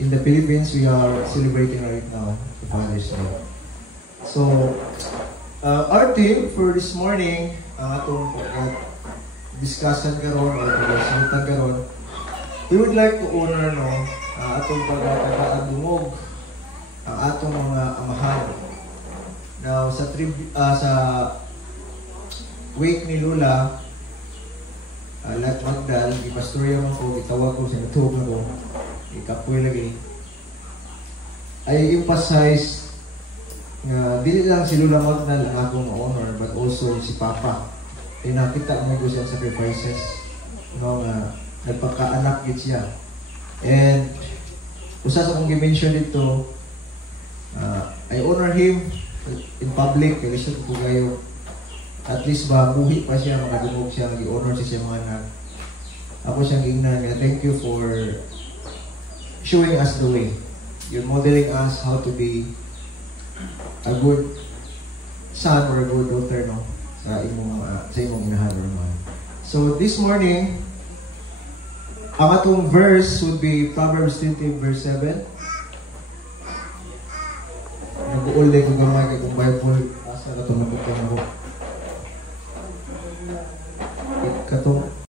in the Philippines, we are celebrating right now the Father's Day. So, our theme for this morning, atong discussion karon or pag-usapan karon, we would like to honor atong pagkakaadungog ang atong mga amahan. Now, sa wake ni Lola, Lat Magdal, ipastorya mo ko, itawag ko, sinatog na ko, ikapoy lagi, ay emphasize nga dili lang si Lola Magdal ang akong honor, but also si Papa. Ay nakita mo ko siya sacrifices, nagpakaanak gid siya. And usa sa kong gi-mention dito, I honor him in public, kaya siya ko kayo. At least ba, buhi pa siya, makadumog siya, mag-i-honor siya mga anak. Ako siyang ingnan niya, thank you for showing us the way. You're modeling us how to be a good son or a good daughter, no? Sa imong inahan or man. So this morning, ang atong verse would be Proverbs 20 verse 7. Nag-uol din ko gamay kay kung Bible, asa na ito nabukang ako. Katong